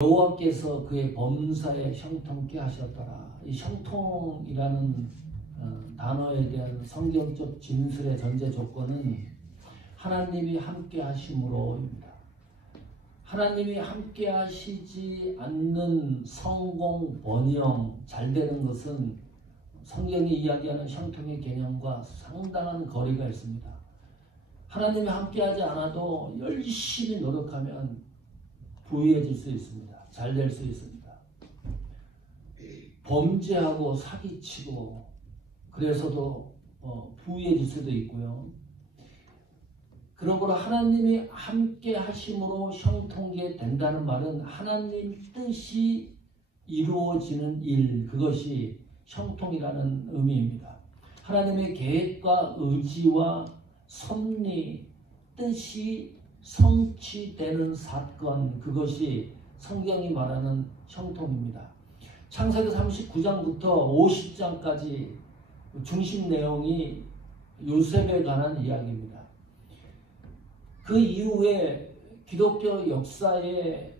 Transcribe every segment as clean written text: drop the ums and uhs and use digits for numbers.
여호와께서 그의 범사에 형통케 하셨더라. 이 형통이라는 단어에 대한 성경적 진술의 전제 조건은 하나님이 함께 하심으로입니다. 하나님이 함께 하시지 않는 성공, 번영, 잘 되는 것은 성경이 이야기하는 형통의 개념과 상당한 거리가 있습니다. 하나님이 함께 하지 않아도 열심히 노력하면 부유해질 수 있습니다. 잘 될 수 있습니다. 범죄하고 사기치고 그래서도 부유해질 수도 있고요. 그러므로 하나님이 함께 하심으로 형통케 된다는 말은 하나님 뜻이 이루어지는 일, 그것이 형통이라는 의미입니다. 하나님의 계획과 의지와 섭리, 뜻이 성취되는 사건, 그것이 성경이 말하는 형통입니다. 창세기 39장부터 50장까지 중심 내용이 요셉에 관한 이야기입니다. 그 이후에 기독교 역사에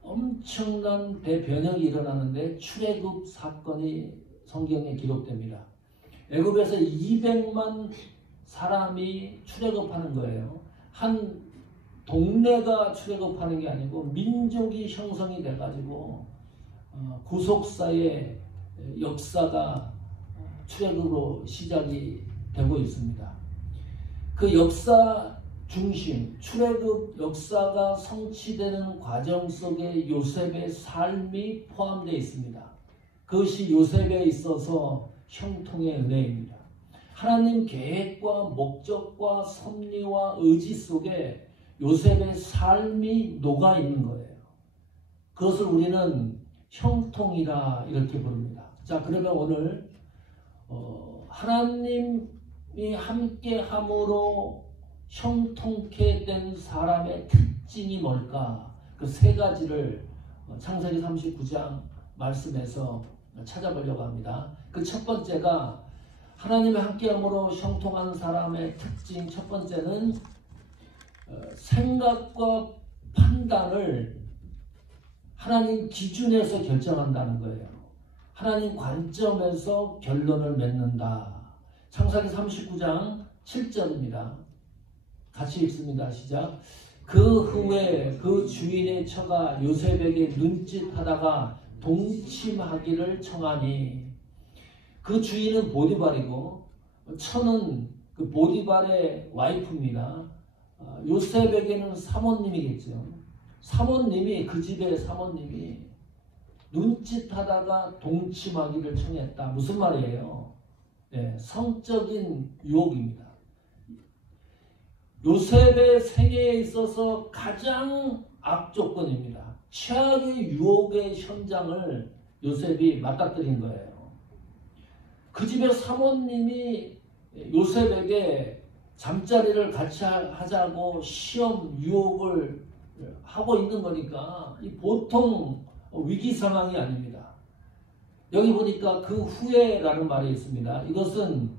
엄청난 대변혁이 일어나는데 출애굽 사건이 성경에 기록됩니다. 애굽에서 200만 사람이 출애굽하는 거예요. 한 동네가 출애굽하는 게 아니고 민족이 형성이 돼가지고 구속사의 역사가 출애굽으로 시작이 되고 있습니다. 그 역사 중심, 출애굽 역사가 성취되는 과정 속에 요셉의 삶이 포함되어 있습니다. 그것이 요셉에 있어서 형통의 은혜입니다. 하나님 계획과 목적과 섭리와 의지 속에 요셉의 삶이 녹아 있는 거예요. 그것을 우리는 형통이라 이렇게 부릅니다. 자, 그러면 오늘 하나님이 함께 함으로 형통케 된 사람의 특징이 뭘까? 그 세 가지를 창세기 39장 말씀에서 찾아보려고 합니다. 그 첫 번째가 하나님의 함께함으로 형통한 사람의 특징, 첫 번째는 생각과 판단을 하나님 기준에서 결정한다는 거예요. 하나님 관점에서 결론을 맺는다. 창세기 39장 7절입니다. 같이 읽습니다. 시작. 그 후에 그 주인의 처가 요셉에게 눈짓하다가 동침하기를 청하니, 그 주인은 보디발이고 처는 그 보디발의 와이프입니다. 요셉에게는 사모님이겠죠. 사모님이, 그 집의 사모님이 눈짓하다가 동침하기를 청했다. 무슨 말이에요? 네, 성적인 유혹입니다. 요셉의 생애에 있어서 가장 악조건입니다. 최악의 유혹의 현장을 요셉이 맞닥뜨린 거예요. 그 집의 사모님이 요셉에게 잠자리를 같이 하자고 시험 유혹을 하고 있는 거니까 이 보통 위기 상황이 아닙니다. 여기 보니까 그 후에라는 말이 있습니다. 이것은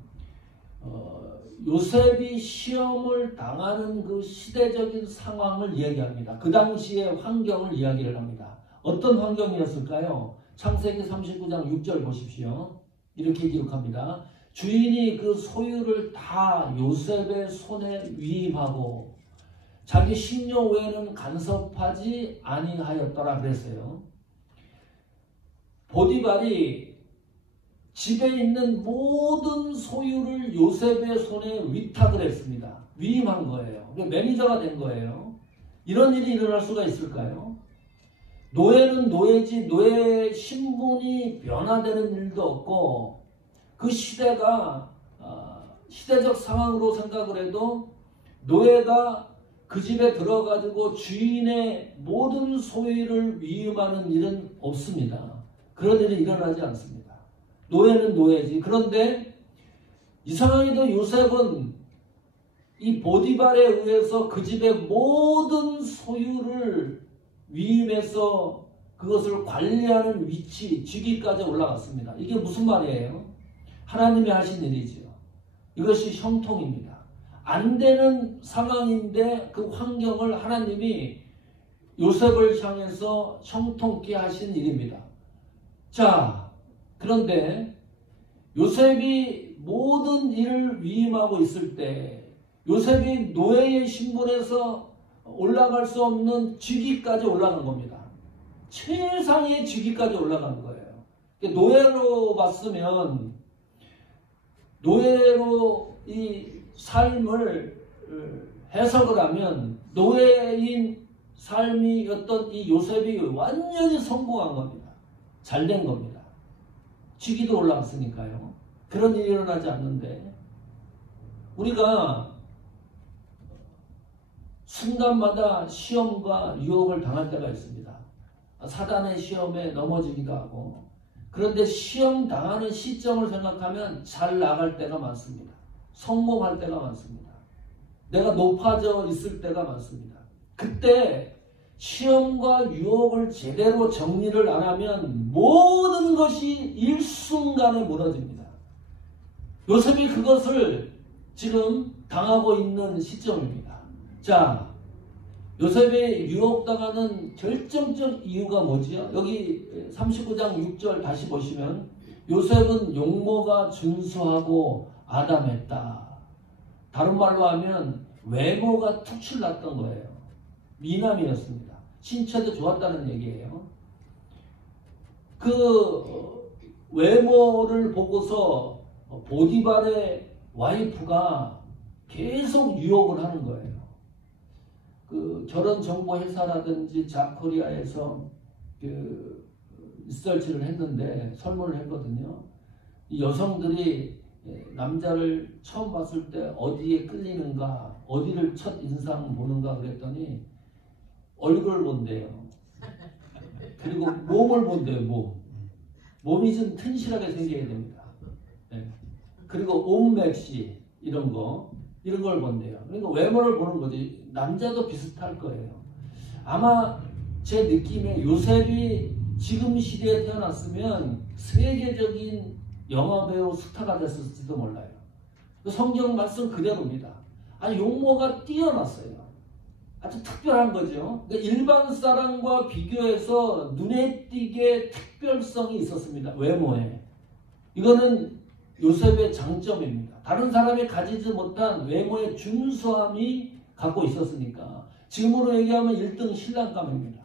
요셉이 시험을 당하는 그 시대적인 상황을 이야기합니다. 그 당시의 환경을 이야기를 합니다. 어떤 환경이었을까요? 창세기 39장 6절 보십시오. 이렇게 기록합니다. 주인이 그 소유를 다 요셉의 손에 위임하고 자기 식료 외에는 간섭하지 아니하였더라 그랬어요. 보디발이 집에 있는 모든 소유를 요셉의 손에 위탁을 했습니다. 위임한 거예요. 매니저가 된 거예요. 이런 일이 일어날 수가 있을까요? 노예는 노예지 노예 신분이 변화되는 일도 없고, 그 시대가 시대적 상황으로 생각을 해도 노예가 그 집에 들어가지고 주인의 모든 소유를 위임하는 일은 없습니다. 그런 일이 일어나지 않습니다. 노예는 노예지. 그런데 이상하게도 요셉은 이 보디발에 의해서 그 집의 모든 소유를 위임해서 그것을 관리하는 위치, 직위까지 올라갔습니다. 이게 무슨 말이에요? 하나님이 하신 일이지요. 이것이 형통입니다. 안 되는 상황인데 그 환경을 하나님이 요셉을 향해서 형통케 하신 일입니다. 자, 그런데 요셉이 모든 일을 위임하고 있을 때 요셉이 노예의 신분에서 올라갈 수 없는 직위까지 올라간 겁니다. 최상의 직위까지 올라간 거예요. 노예로 봤으면 노예로 이 삶을 해석을 하면 노예인 삶이었던 이 요셉이 완전히 성공한 겁니다. 잘된 겁니다. 직위도 올라갔으니까요. 그런 일이 일어나지 않는데 우리가 순간마다 시험과 유혹을 당할 때가 있습니다. 사단의 시험에 넘어지기도 하고 그런데 시험 당하는 시점을 생각하면 잘 나갈 때가 많습니다. 성공할 때가 많습니다. 내가 높아져 있을 때가 많습니다. 그때 시험과 유혹을 제대로 정리를 안 하면 모든 것이 일순간에 무너집니다. 요셉이 그것을 지금 당하고 있는 시점입니다. 자, 요셉의 유혹당하는 결정적 이유가 뭐지요? 여기 39장 6절 다시 보시면 요셉은 용모가 준수하고 아담했다. 다른 말로 하면 외모가 특출났던 거예요. 미남이었습니다. 신체도 좋았다는 얘기예요. 그 외모를 보고서 보디발의 와이프가 계속 유혹을 하는 거예요. 그 결혼정보회사라든지 잡코리아에서 그 리서치를 했는데 설문을 했거든요. 이 여성들이 남자를 처음 봤을 때 어디에 끌리는가, 어디를 첫 인상 보는가 그랬더니 얼굴을 본대요. 그리고 몸을 본대요. 몸이 좀 튼실하게 생겨야 됩니다. 네. 그리고 옷맥시 이런 걸 본대요. 그러니까 외모를 보는 거지. 남자도 비슷할 거예요. 아마 제 느낌에 요셉이 지금 시대에 태어났으면 세계적인 영화배우 스타가 됐을지도 몰라요. 성경 말씀 그대로입니다. 아니 용모가 뛰어났어요. 아주 특별한 거죠. 그러니까 일반 사람과 비교해서 눈에 띄게 특별성이 있었습니다. 외모에. 이거는 요셉의 장점입니다. 다른 사람이 가지지 못한 외모의 준수함이 갖고 있었으니까 지금으로 얘기하면 1등 신랑감입니다.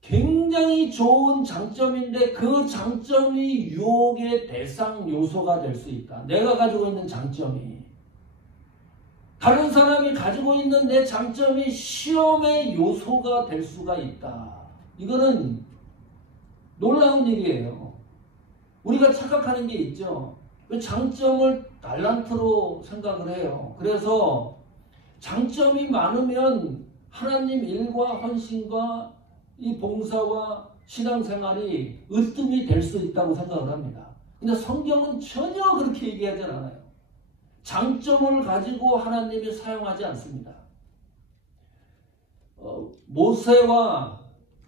굉장히 좋은 장점인데 그 장점이 유혹의 대상 요소가 될 수 있다. 내가 가지고 있는 장점이 다른 사람이 가지고 있는 내 장점이 시험의 요소가 될 수가 있다. 이거는 놀라운 일이에요. 우리가 착각하는 게 있죠. 장점을 달란트로 생각을 해요. 그래서 장점이 많으면 하나님 일과 헌신과 이 봉사와 신앙생활이 으뜸이 될 수 있다고 생각을 합니다. 근데 성경은 전혀 그렇게 얘기하지 않아요. 장점을 가지고 하나님이 사용하지 않습니다. 모세와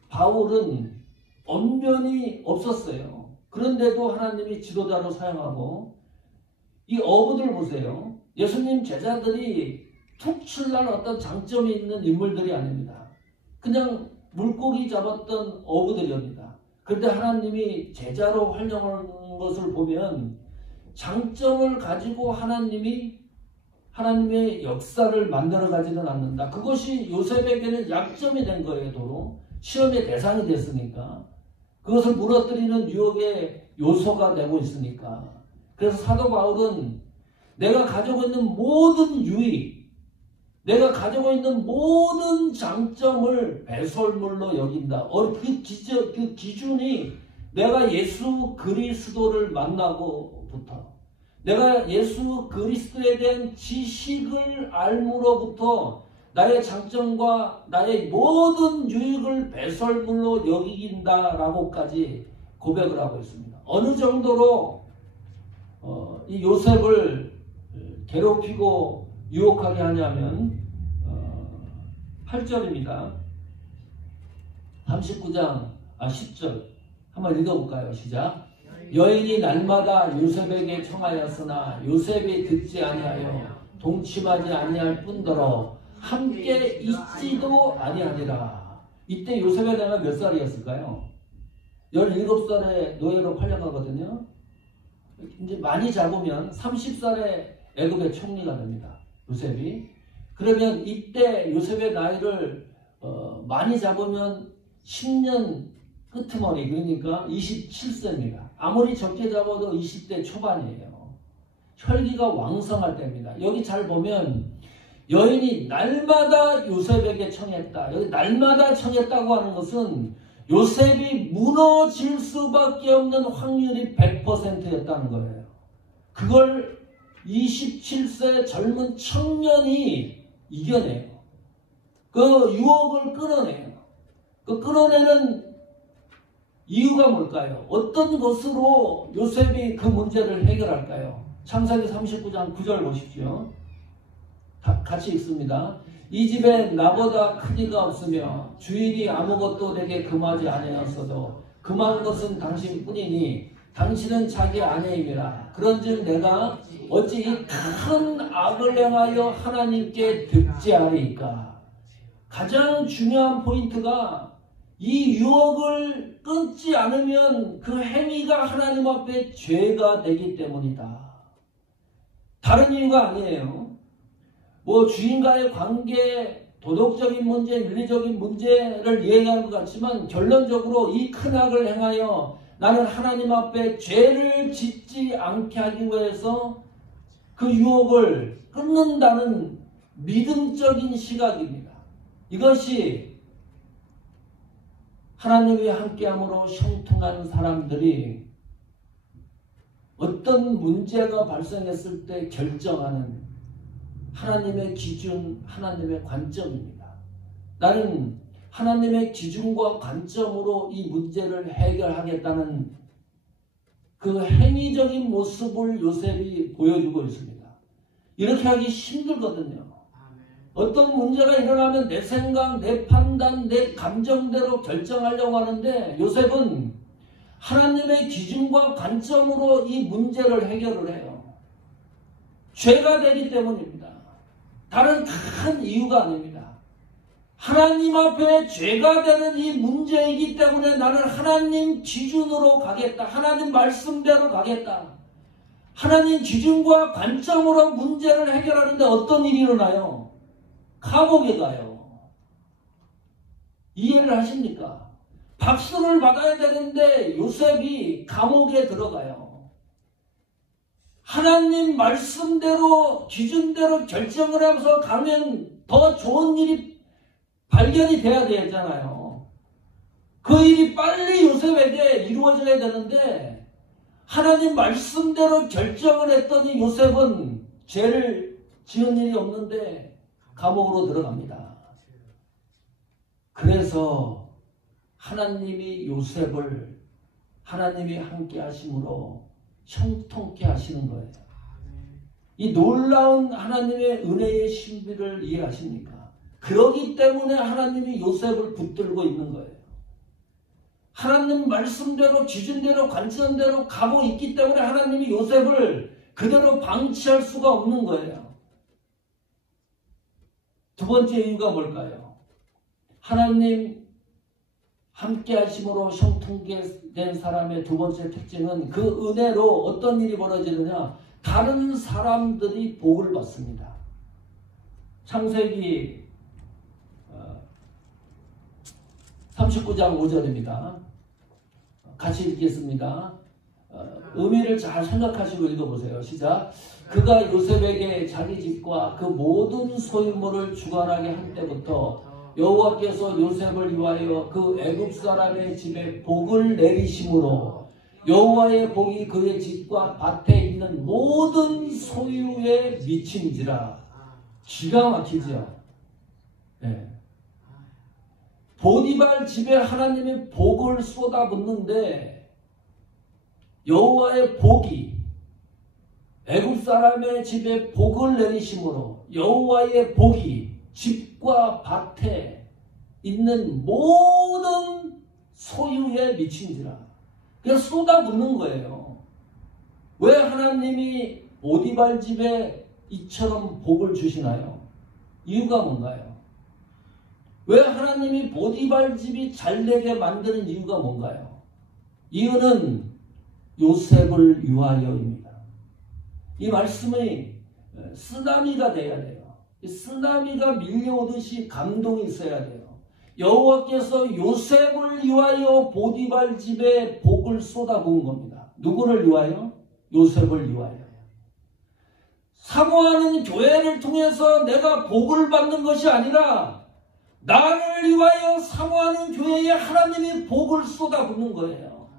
바울은 언변이 없었어요. 그런데도 하나님이 지도자로 사용하고 이 어부들 보세요. 예수님 제자들이 특출난 어떤 장점이 있는 인물들이 아닙니다. 그냥 물고기 잡았던 어부들입니다. 그런데 하나님이 제자로 활용하는 것을 보면 장점을 가지고 하나님의 역사를 만들어 가지는 않는다. 그것이 요셉에게는 약점이 된 거예요. 도로 시험의 대상이 됐으니까 그것을 무너뜨리는 유혹의 요소가 되고 있으니까. 그래서 사도 바울은 내가 가지고 있는 모든 유익, 내가 가지고 있는 모든 장점을 배설물로 여긴다. 그 기준이 내가 예수 그리스도를 만나고부터 내가 예수 그리스도에 대한 지식을 알므로부터 나의 장점과 나의 모든 유익을 배설물로 여긴다라고까지 고백을 하고 있습니다. 어느 정도로 이 요셉을 괴롭히고 유혹하게 하냐면 8절입니다. 39장 10절 한번 읽어볼까요? 시작. 여인이 날마다 요셉에게 청하였으나 요셉이 듣지 아니하여 동침하지 아니할 뿐더러 함께 있지도 아니하니라. 이때 요셉의 나이가 몇 살이었을까요? 17살에 노예로 팔려가거든요. 이제 많이 잡으면 30살에 애굽의 총리가 됩니다. 요셉이. 그러면 이때 요셉의 나이를 많이 잡으면 10년 끄트머리, 그러니까 27세입니다. 아무리 적게 잡아도 20대 초반이에요. 혈기가 왕성할 때입니다. 여기 잘 보면 여인이 날마다 요셉에게 청했다. 여기 날마다 청했다고 하는 것은 요셉이 무너질 수밖에 없는 확률이 100%였다는 거예요. 그걸 27세 젊은 청년이 이겨내요. 그 유혹을 끊어내요. 그 끊어내는 이유가 뭘까요? 어떤 것으로 요셉이 그 문제를 해결할까요? 창세기 39장 9절 보십시오. 같이 읽습니다. 이 집에 나보다 큰 이가 없으며 주인이 아무것도 내게 금하지 아니하였어도 금한 것은 당신뿐이니 당신은 자기 아내임이라. 그런즉 내가 어찌 이 큰 악을 행하여 하나님께 득지하리이까. 가장 중요한 포인트가 이 유혹을 끊지 않으면 그 행위가 하나님 앞에 죄가 되기 때문이다. 다른 이유가 아니에요. 뭐 주인과의 관계, 도덕적인 문제, 윤리적인 문제를 이해하는 것 같지만 결론적으로 이 큰 악을 행하여 나는 하나님 앞에 죄를 짓지 않게 하기 위해서 그 유혹을 끊는다는 믿음적인 시각입니다. 이것이 하나님이 함께함으로 형통한 사람들이 어떤 문제가 발생했을 때 결정하는 하나님의 기준, 하나님의 관점입니다. 나는 하나님의 기준과 관점으로 이 문제를 해결하겠다는 그 행위적인 모습을 요셉이 보여주고 있습니다. 이렇게 하기 힘들거든요. 어떤 문제가 일어나면 내 생각, 내 판단, 내 감정대로 결정하려고 하는데 요셉은 하나님의 기준과 관점으로 이 문제를 해결을 해요. 죄가 되기 때문입니다. 다른 큰 이유가 아닙니다. 하나님 앞에 죄가 되는 이 문제이기 때문에 나는 하나님 기준으로 가겠다. 하나님 말씀대로 가겠다. 하나님 기준과 관점으로 문제를 해결하는데 어떤 일이 일어나요? 감옥에 가요. 이해를 하십니까? 박수를 받아야 되는데 요셉이 감옥에 들어가요. 하나님 말씀대로 기준대로 결정을 하면서 가면 더 좋은 일이 발견이 돼야 되잖아요. 그 일이 빨리 요셉에게 이루어져야 되는데 하나님 말씀대로 결정을 했더니 요셉은 죄를 지은 일이 없는데 감옥으로 들어갑니다. 그래서 하나님이 요셉을 하나님이 함께 하심으로 형통케 하시는 거예요. 이 놀라운 하나님의 은혜의 신비를 이해하십니까? 그러기 때문에 하나님이 요셉을 붙들고 있는 거예요. 하나님 말씀대로 기준대로 관점대로 가고 있기 때문에 하나님이 요셉을 그대로 방치할 수가 없는 거예요. 두 번째 이유가 뭘까요? 하나님 함께 하심으로 형통케 된 사람의 두 번째 특징은 그 은혜로 어떤 일이 벌어지느냐? 다른 사람들이 복을 받습니다. 창세기 39장 5절입니다. 같이 읽겠습니다. 의미를 잘 생각하시고 읽어보세요. 시작. 그가 요셉에게 자기 집과 그 모든 소유물을 주관하게 한 때부터 여호와께서 요셉을 위하여 그 애굽 사람의 집에 복을 내리심으로 여호와의 복이 그의 집과 밭에 있는 모든 소유에 미친지라. 기가 막히죠. 네. 보디발 집에 하나님의 복을 쏟아붓는데 여호와의 복이 애굽 사람의 집에 복을 내리심으로 여호와의 복이 집과 밭에 있는 모든 소유에 미친지라. 그냥 쏟아붓는 거예요. 왜 하나님이 보디발 집에 이처럼 복을 주시나요? 이유가 뭔가요? 왜 하나님이 보디발 집이 잘되게 만드는 이유가 뭔가요? 이유는 요셉을 위하여입니다. 이 말씀이 쓰나미가 돼야 돼요. 쓰나미가 밀려오듯이 감동이 있어야 돼요. 여호와께서 요셉을 위하여 보디발 집에 복을 쏟아부은 겁니다. 누구를 위하여? 요셉을 위하여. 사모하는 교회를 통해서 내가 복을 받는 것이 아니라 나를 위하여 사모하는 교회에 하나님이 복을 쏟아붓는 거예요.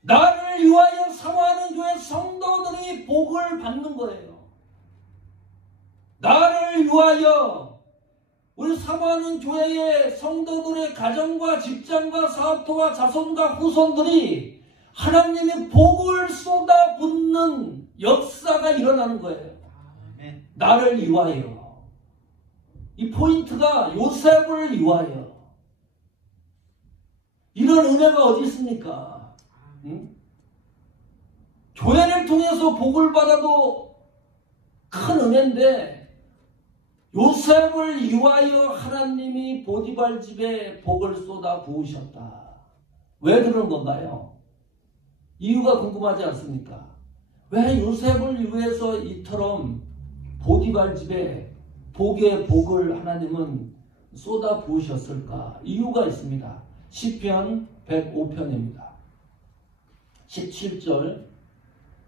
나를 위하여 사모하는 교회 성도들이 복을 받는 거예요. 나를 위하여 우리 사모하는 교회의 성도들의 가정과 직장과 사업토와 자손과 후손들이 하나님의 복을 쏟아붓는 역사가 일어나는 거예요. 나를 위하여. 이 포인트가 요셉을 위하여. 이런 은혜가 어디 있습니까? 응? 교회를 통해서 복을 받아도 큰 은혜인데 요셉을 위하여 하나님이 보디발 집에 복을 쏟아 부으셨다. 왜 그런 건가요? 이유가 궁금하지 않습니까? 왜 요셉을 위해서 이처럼 보디발 집에 복의 복을 하나님은 쏟아 부으셨을까? 이유가 있습니다. 시편 105편입니다. 17절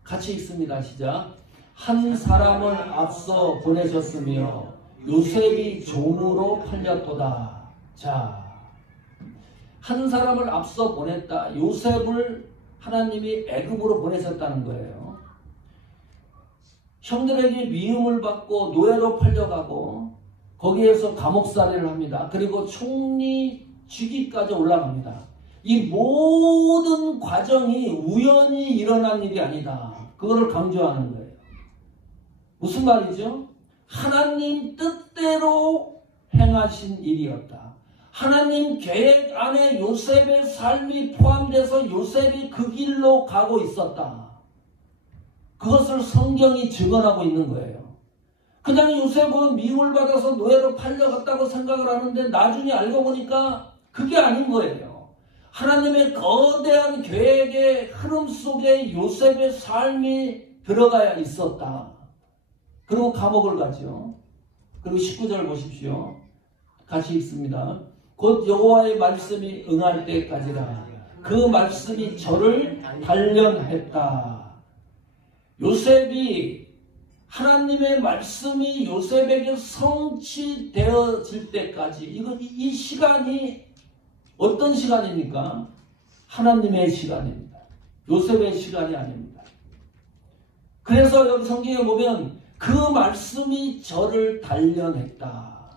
같이 읽습니다. 시작. 한 사람을 앞서 보내셨으며 요셉이 종으로 팔렸도다. 자, 한 사람을 앞서 보냈다. 요셉을 하나님이 애굽으로 보내셨다는 거예요. 형들에게 미움을 받고 노예로 팔려가고 거기에서 감옥살이를 합니다. 그리고 총리 직위까지 올라갑니다. 이 모든 과정이 우연히 일어난 일이 아니다. 그거를 강조하는 거예요. 무슨 말이죠? 하나님 뜻대로 행하신 일이었다. 하나님 계획 안에 요셉의 삶이 포함돼서 요셉이 그 길로 가고 있었다. 그것을 성경이 증언하고 있는 거예요. 그냥 요셉은 미움을 받아서 노예로 팔려갔다고 생각을 하는데 나중에 알고 보니까 그게 아닌 거예요. 하나님의 거대한 계획의 흐름 속에 요셉의 삶이 들어가야 있었다. 그리고 감옥을 가죠. 그리고 19절 보십시오. 같이 읽습니다. 곧 여호와의 말씀이 응할 때까지라. 그 말씀이 저를 단련했다. 요셉이 하나님의 말씀이 요셉에게 성취되어질 때까지 이 시간이 어떤 시간입니까? 하나님의 시간입니다. 요셉의 시간이 아닙니다. 그래서 여기 성경에 보면 그 말씀이 저를 단련했다.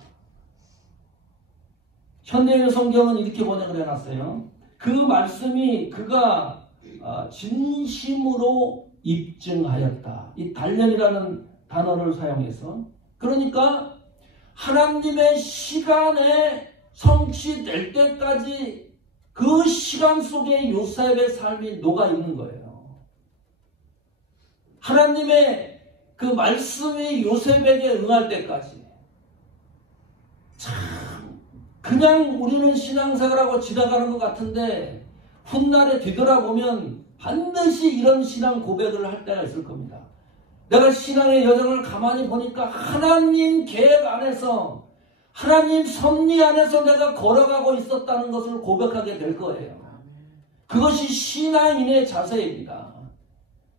현대의 성경은 이렇게 번역을 해놨어요. 그 말씀이 그가 진심으로 입증하였다. 이 단련이라는 단어를 사용해서 그러니까 하나님의 시간에 성취될 때까지 그 시간 속에 요셉의 삶이 녹아있는 거예요. 하나님의 그 말씀이 요셉에게 응할 때까지. 참 그냥 우리는 신앙생활하고 지나가는 것 같은데 훗날에 뒤돌아보면 반드시 이런 신앙 고백을 할 때가 있을 겁니다. 내가 신앙의 여정을 가만히 보니까 하나님 계획 안에서 하나님 섭리 안에서 내가 걸어가고 있었다는 것을 고백하게 될 거예요. 그것이 신앙인의 자세입니다.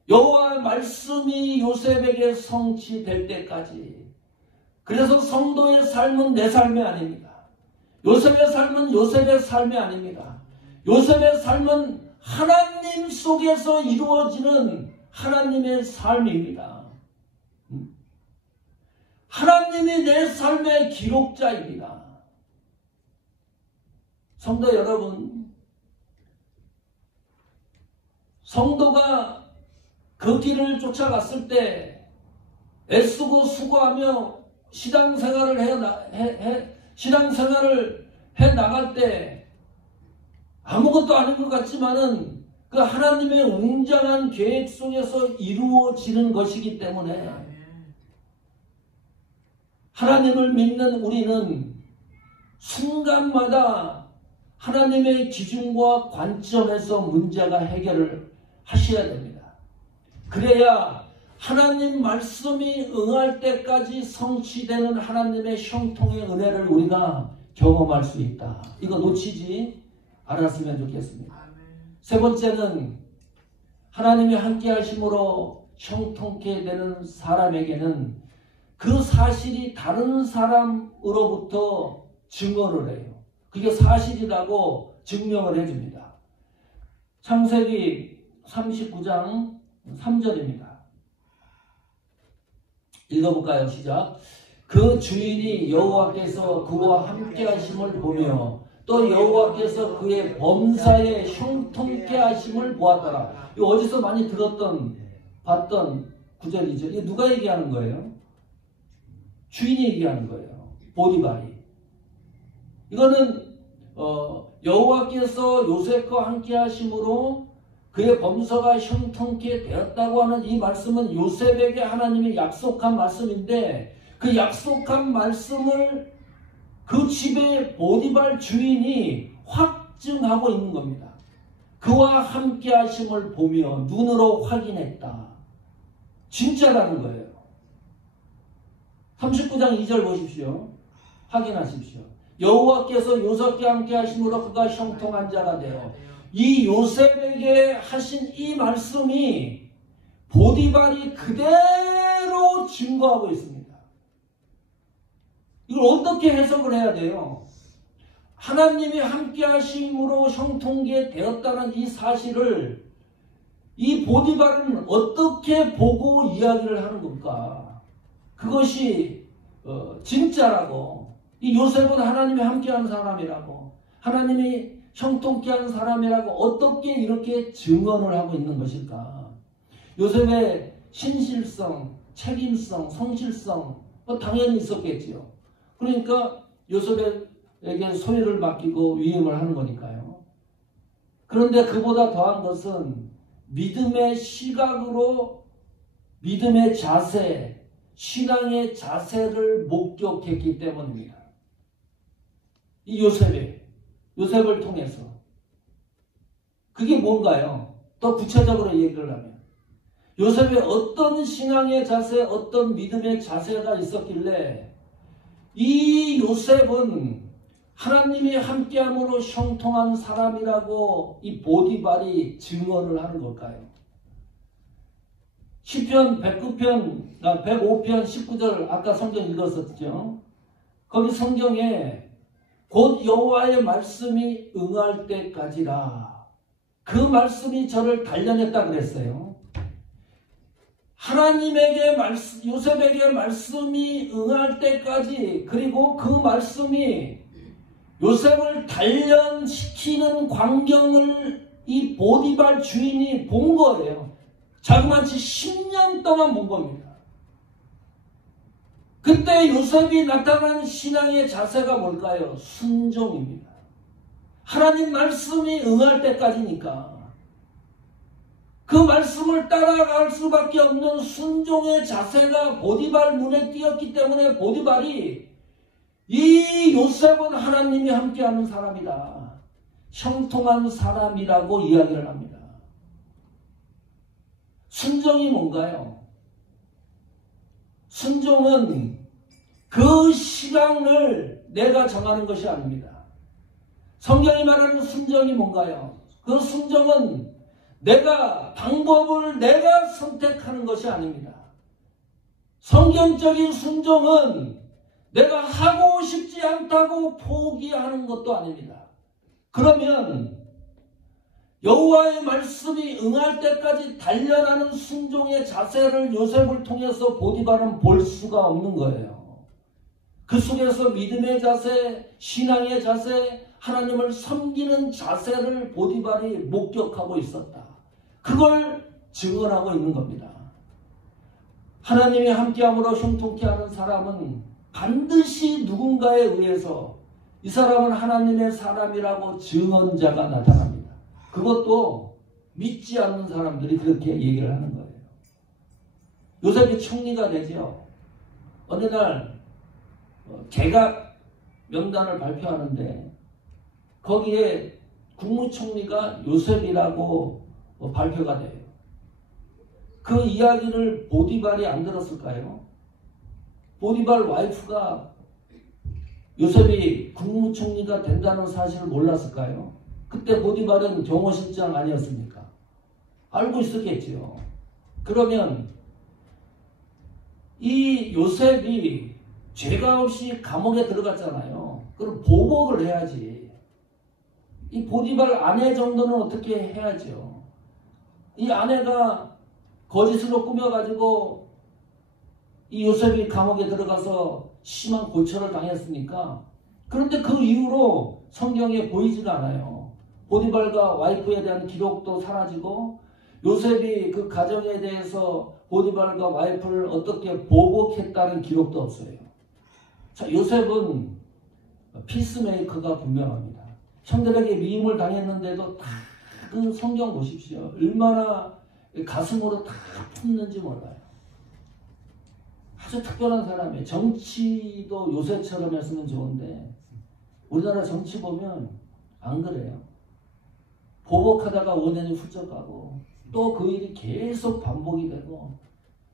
여호와의 말씀이 요셉에게 성취될 때까지. 그래서 성도의 삶은 내 삶이 아닙니다. 요셉의 삶은 요셉의 삶이 아닙니다. 요셉의 삶은 하나님 속에서 이루어지는 하나님의 삶입니다. 하나님이 내 삶의 기록자입니다. 성도 여러분, 성도가 그 길을 쫓아갔을 때 애쓰고 수고하며 신앙생활을 해 나갈 때 아무것도 아닌 것 같지만은 그 하나님의 웅장한 계획 속에서 이루어지는 것이기 때문에 하나님을 믿는 우리는 순간마다 하나님의 기준과 관점에서 문제가 해결을 하셔야 됩니다. 그래야 하나님 말씀이 응할 때까지 성취되는 하나님의 형통의 은혜를 우리가 경험할 수 있다. 이거 놓치지 않았으면 좋겠습니다. 세 번째는 하나님이 함께 하심으로 형통케 되는 사람에게는 그 사실이 다른 사람으로부터 증언을 해요. 그게 사실이라고 증명을 해줍니다. 창세기 39장 3절입니다. 읽어볼까요? 시작. 그 주인이 여호와께서 그와 함께 하심을 보며 또 여호와께서 그의 범사에 형통케 하심을 보았더라. 이거 어디서 많이 봤던 구절이죠. 이게 누가 얘기하는 거예요? 주인이 얘기하는 거예요. 보디발이. 이거는 여호와께서 요셉과 함께 하심으로 그의 범사가 형통케 되었다고 하는 이 말씀은 요셉에게 하나님이 약속한 말씀인데, 그 약속한 말씀을 그 집의 보디발 주인이 확증하고 있는 겁니다. 그와 함께 하심을 보며 눈으로 확인했다. 진짜라는 거예요. 39장 2절 보십시오. 확인하십시오. 여호와께서 요셉과 함께 하심으로 그가 형통한 자가 되어. 이 요셉에게 하신 이 말씀이 보디발이 그대로 증거하고 있습니다. 이걸 어떻게 해석을 해야 돼요? 하나님이 함께 하심으로 형통케 되었다는 이 사실을 이 보디발은 어떻게 보고 이야기를 하는 건가? 그것이 진짜라고. 이 요셉은 하나님이 함께하는 사람이라고, 하나님이 형통케 하는 사람이라고 어떻게 이렇게 증언을 하고 있는 것일까? 요셉의 신실성, 책임성, 성실성 당연히 있었겠지요. 그러니까 요셉에게 소유를 맡기고 위임을 하는 거니까요. 그런데 그보다 더한 것은 믿음의 시각으로 믿음의 자세, 신앙의 자세를 목격했기 때문입니다. 이 요셉을 통해서. 그게 뭔가요? 더 구체적으로 얘기를 하면 요셉의 어떤 신앙의 자세, 어떤 믿음의 자세가 있었길래 이 요셉은 하나님이 함께함으로 형통한 사람이라고 이 보디발이 증언을 하는 걸까요? 시편 105편 19절 아까 성경 읽었었죠. 거기 성경에 곧 여호와의 말씀이 응할 때까지라. 그 말씀이 저를 단련했다 그랬어요. 하나님에게 요셉에게 말씀이 응할 때까지, 그리고 그 말씀이 요셉을 단련시키는 광경을 이 보디발 주인이 본 거예요. 자그마치 10년 동안 본 겁니다. 그때 요셉이 나타난 신앙의 자세가 뭘까요? 순종입니다. 하나님 말씀이 응할 때까지니까 그 말씀을 따라갈 수밖에 없는 순종의 자세가 보디발 눈에 띄었기 때문에 보디발이 이 요셉은 하나님이 함께하는 사람이다, 형통한 사람이라고 이야기를 합니다. 순종이 뭔가요? 순종은 그 시간을 내가 정하는 것이 아닙니다. 성경이 말하는 순종이 뭔가요? 그 순종은 방법을 내가 선택하는 것이 아닙니다. 성경적인 순종은 내가 하고 싶지 않다고 포기하는 것도 아닙니다. 그러면 여호와의 말씀이 응할 때까지 단련하는 순종의 자세를 요셉을 통해서 보디발은 볼 수가 없는 거예요. 그 속에서 믿음의 자세, 신앙의 자세, 하나님을 섬기는 자세를 보디발이 목격하고 있었다. 그걸 증언하고 있는 겁니다. 하나님이 함께함으로 형통케 하는 사람은 반드시 누군가에 의해서 이 사람은 하나님의 사람이라고 증언자가 나타납니다. 그것도 믿지 않는 사람들이 그렇게 얘기를 하는 거예요. 요셉이 총리가 되죠. 어느 날 개가 명단을 발표하는데 거기에 국무총리가 요셉이라고 발표가 돼요. 그 이야기를 보디발이 안 들었을까요? 보디발 와이프가 요셉이 국무총리가 된다는 사실을 몰랐을까요? 그때 보디발은 경호실장 아니었습니까? 알고 있었겠지요. 그러면 이 요셉이 죄가 없이 감옥에 들어갔잖아요. 그럼 보복을 해야지. 이 보디발 아내 정도는 어떻게 해야죠? 이 아내가 거짓으로 꾸며가지고 이 요셉이 감옥에 들어가서 심한 고초를 당했으니까. 그런데 그 이후로 성경에 보이지가 않아요. 보디발과 와이프에 대한 기록도 사라지고 요셉이 그 가정에 대해서 보디발과 와이프를 어떻게 보복했다는 기록도 없어요. 자, 요셉은 피스메이커가 분명합니다. 형들에게 미움을 당했는데도 다 그 성경 보십시오. 얼마나 가슴으로 다 품는지 몰라요. 아주 특별한 사람이에요. 정치도 요셉처럼 했으면 좋은데 우리나라 정치 보면 안 그래요. 보복하다가 5년이 훌쩍 가고 또 그 일이 계속 반복이 되고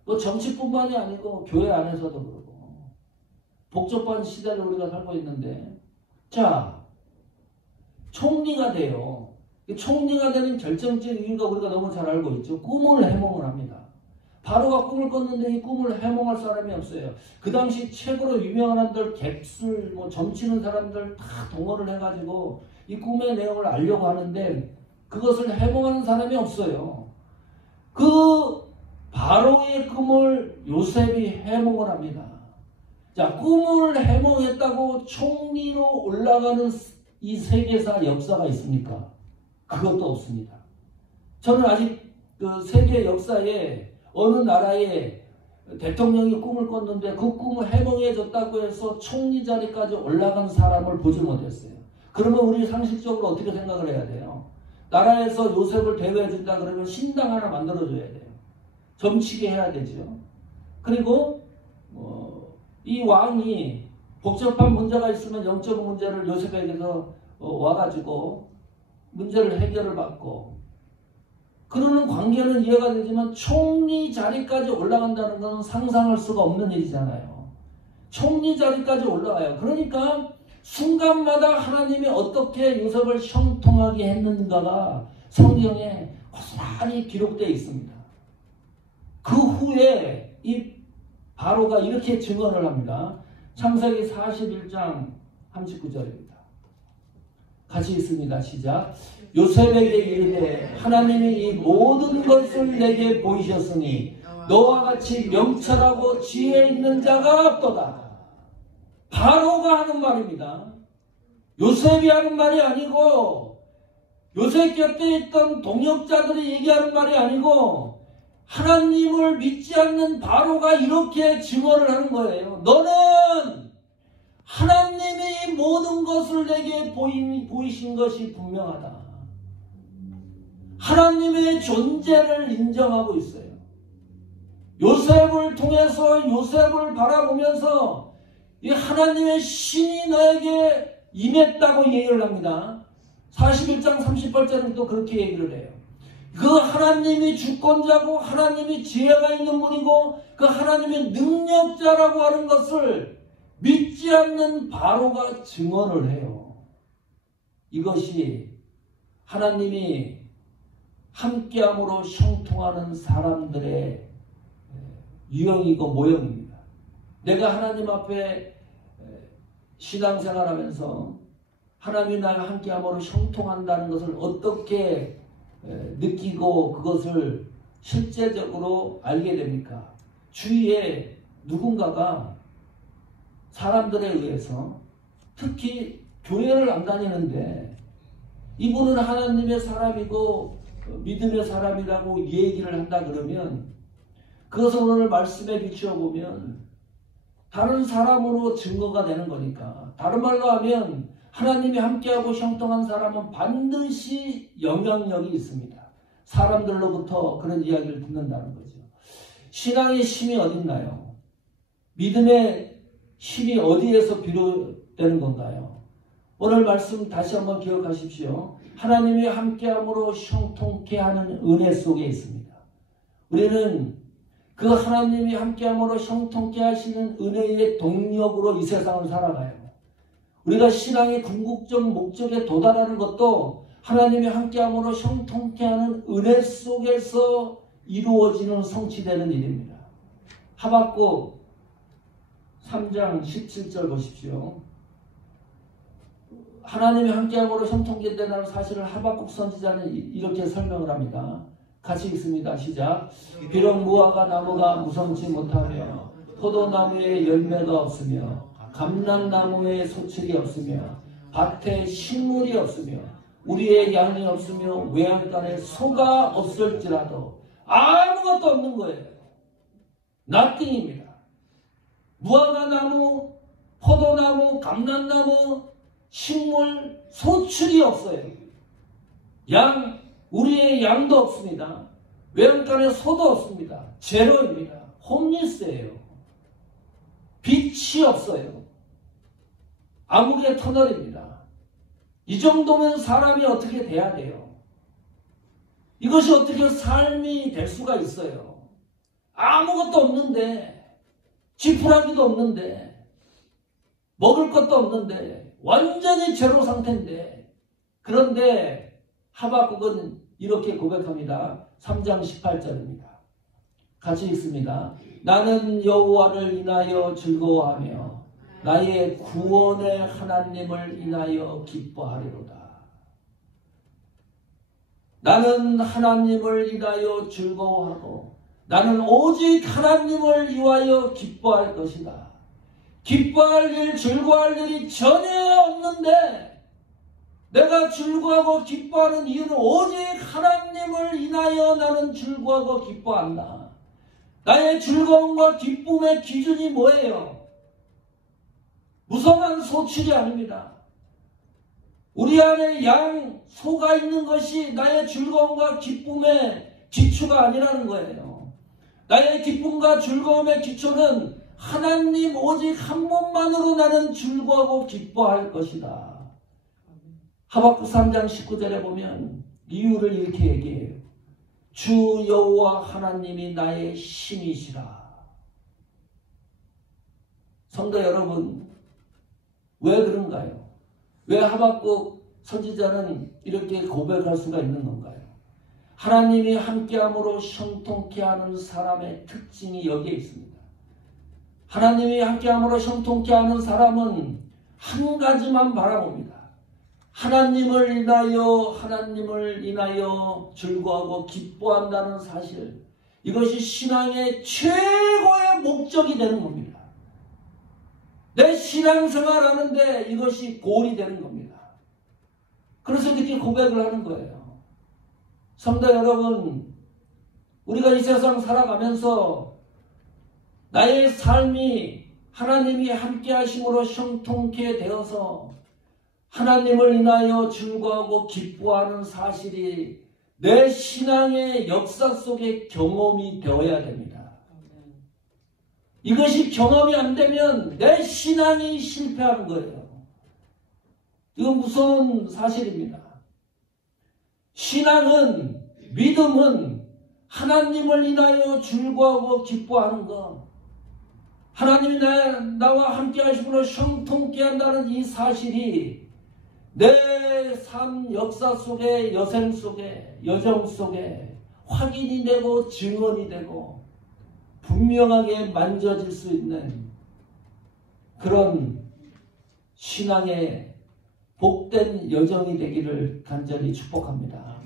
또 정치뿐만이 아니고 교회 안에서도 그러고 복잡한 시대를 우리가 살고 있는데 자, 총리가 돼요. 총리가 되는 결정적인 이유가 우리가 너무 잘 알고 있죠. 꿈을 해몽을 합니다. 바로가 꿈을 꿨는데 이 꿈을 해몽할 사람이 없어요. 그 당시 최고로 유명한 사람들, 객술, 점치는 사람들 다 동원을 해가지고 이 꿈의 내용을 알려고 하는데 그것을 해몽하는 사람이 없어요. 그 바로의 꿈을 요셉이 해몽을 합니다. 자, 꿈을 해몽했다고 총리로 올라가는 이 세계사 역사가 있습니까? 그것도 없습니다. 저는 아직 그 세계 역사에 어느 나라의 대통령이 꿈을 꿨는데 그 꿈을 해몽해줬다고 해서 총리 자리까지 올라간 사람을 보지 못했어요. 그러면 우리 상식적으로 어떻게 생각을 해야 돼요? 나라에서 요셉을 대우해준다 그러면 신당 하나 만들어줘야 돼요. 점치게 해야 되죠. 그리고 이 왕이 복잡한 문제가 있으면 영적 문제를 요셉에게서 와가지고 문제를 해결을 받고 그러는 관계는 이해가 되지만 총리 자리까지 올라간다는 것은 상상할 수가 없는 일이잖아요. 총리 자리까지 올라가요. 그러니까 순간마다 하나님이 어떻게 요셉을 형통하게 했는가가 성경에 고스란히 기록되어 있습니다. 그 후에 이 바로가 이렇게 증언을 합니다. 창세기 41장 39절입니다. 같이 있습니다. 시작. 요셉에게 이르되 하나님이 이 모든 것을 내게 보이셨으니 너와 같이 명철하고 지혜 있는 자가 없도다. 바로가 하는 말입니다. 요셉이 하는 말이 아니고 요셉 곁에 있던 동역자들이 얘기하는 말이 아니고 하나님을 믿지 않는 바로가 이렇게 증언을 하는 거예요. 너는 하나님이 모든 것을 내게 보이신 것이 분명하다. 하나님의 존재를 인정하고 있어요. 요셉을 통해서 요셉을 바라보면서 이 하나님의 신이 너에게 임했다고 얘기를 합니다. 41장 38절은 또 그렇게 얘기를 해요. 그 하나님이 주권자고 하나님이 지혜가 있는 분이고 그 하나님의 능력자라고 하는 것을 믿지 않는 바로가 증언을 해요. 이것이 하나님이 함께함으로 형통하는 사람들의 유형이고 모형입니다. 내가 하나님 앞에 신앙생활하면서 하나님이 나와 함께함으로 형통한다는 것을 어떻게 느끼고 그것을 실제적으로 알게 됩니까? 주위에 누군가가 사람들에 의해서 특히 교회를 안 다니는데 이분은 하나님의 사람이고 믿음의 사람이라고 얘기를 한다 그러면 그것을 오늘 말씀에 비추어 보면 다른 사람으로 증거가 되는 거니까 다른 말로 하면 하나님이 함께하고 형통한 사람은 반드시 영향력이 있습니다. 사람들로부터 그런 이야기를 듣는다는 거죠. 신앙의 힘이 어디 있나요? 믿음의 힘이 어디에서 되는 건가요? 오늘 말씀 다시 한번 기억하십시오. 하나님이 함께함으로 형통케 하는 은혜 속에 있습니다. 우리는 그 하나님이 함께함으로 형통케 하시는 은혜의 동력으로 이 세상을 살아가요. 우리가 신앙의 궁극적 목적에 도달하는 것도 하나님이 함께함으로 형통케 하는 은혜 속에서 이루어지는 성취되는 일입니다. 하박국 3장 17절 보십시오. 하나님이 함께함으로 형통케 되는 사실을 하박국 선지자는 이렇게 설명을 합니다. 같이 읽습니다. 시작. 비록 무화과 나무가 무성치 못하며 포도나무에 열매가 없으며 감람나무에 소출이 없으며 밭에 식물이 없으며 우리의 양이 없으며 외양간에 소가 없을지라도 아무것도 없는 거예요. nothing입니다. 무화과나무, 포도나무, 감람나무, 식물, 소출이 없어요. 우리의 양도 없습니다. 외양간에 소도 없습니다. 제로입니다. 홈리스예요. 빛이 없어요. 암흑의 터널입니다. 이 정도면 사람이 어떻게 돼야 돼요? 이것이 어떻게 삶이 될 수가 있어요? 아무것도 없는데, 지푸라기도 없는데, 먹을 것도 없는데, 완전히 제로 상태인데, 그런데 하박국은 이렇게 고백합니다. 3장 18절입니다. 같이 읽습니다. 나는 여호와를 인하여 즐거워하며 나의 구원의 하나님을 인하여 기뻐하리로다. 나는 하나님을 인하여 즐거워하고 나는 오직 하나님을 위하여 기뻐할 것이다. 기뻐할 일, 즐거워할 일이 전혀 없는데 내가 즐거워하고 기뻐하는 이유는 오직 하나님을 인하여 나는 즐거워하고 기뻐한다. 나의 즐거움과 기쁨의 기준이 뭐예요? 무성한 소출이 아닙니다. 우리 안에 소가 있는 것이 나의 즐거움과 기쁨의 기초가 아니라는 거예요. 나의 기쁨과 즐거움의 기초는 하나님 오직 한 분만으로 나는 즐거워하고 기뻐할 것이다. 하박국 3장 19절에 보면 이유를 이렇게 얘기해요. 주 여호와 하나님이 나의 힘이시라. 성도 여러분, 왜 그런가요? 왜 하박국 선지자는 이렇게 고백할 수가 있는 건가요? 하나님이 함께함으로 형통케 하는 사람의 특징이 여기에 있습니다. 하나님이 함께함으로 형통케 하는 사람은 한 가지만 바라봅니다. 하나님을 인하여 즐거워하고 기뻐한다는 사실, 이것이 신앙의 최고의 목적이 되는 겁니다. 내 신앙생활 하는데 이것이 골이 되는 겁니다. 그래서 이렇게 고백을 하는 거예요. 성도 여러분, 우리가 이 세상 살아가면서 나의 삶이 하나님이 함께 하심으로 형통케 되어서 하나님을 인하여 즐거워하고 기뻐하는 사실이 내 신앙의 역사 속에 경험이 되어야 됩니다. 이것이 경험이 안 되면 내 신앙이 실패하는 거예요. 이건 무서운 사실입니다. 신앙은, 믿음은 하나님을 인하여 즐거워하고 기뻐하는 것, 하나님이 나와 함께 하심으로 형통케 한다는 이 사실이 내 삶 역사 속에, 여생 속에, 여정 속에 확인이 되고 증언이 되고 분명하게 만져질 수 있는 그런 신앙의 복된 여정이 되기를 간절히 축복합니다.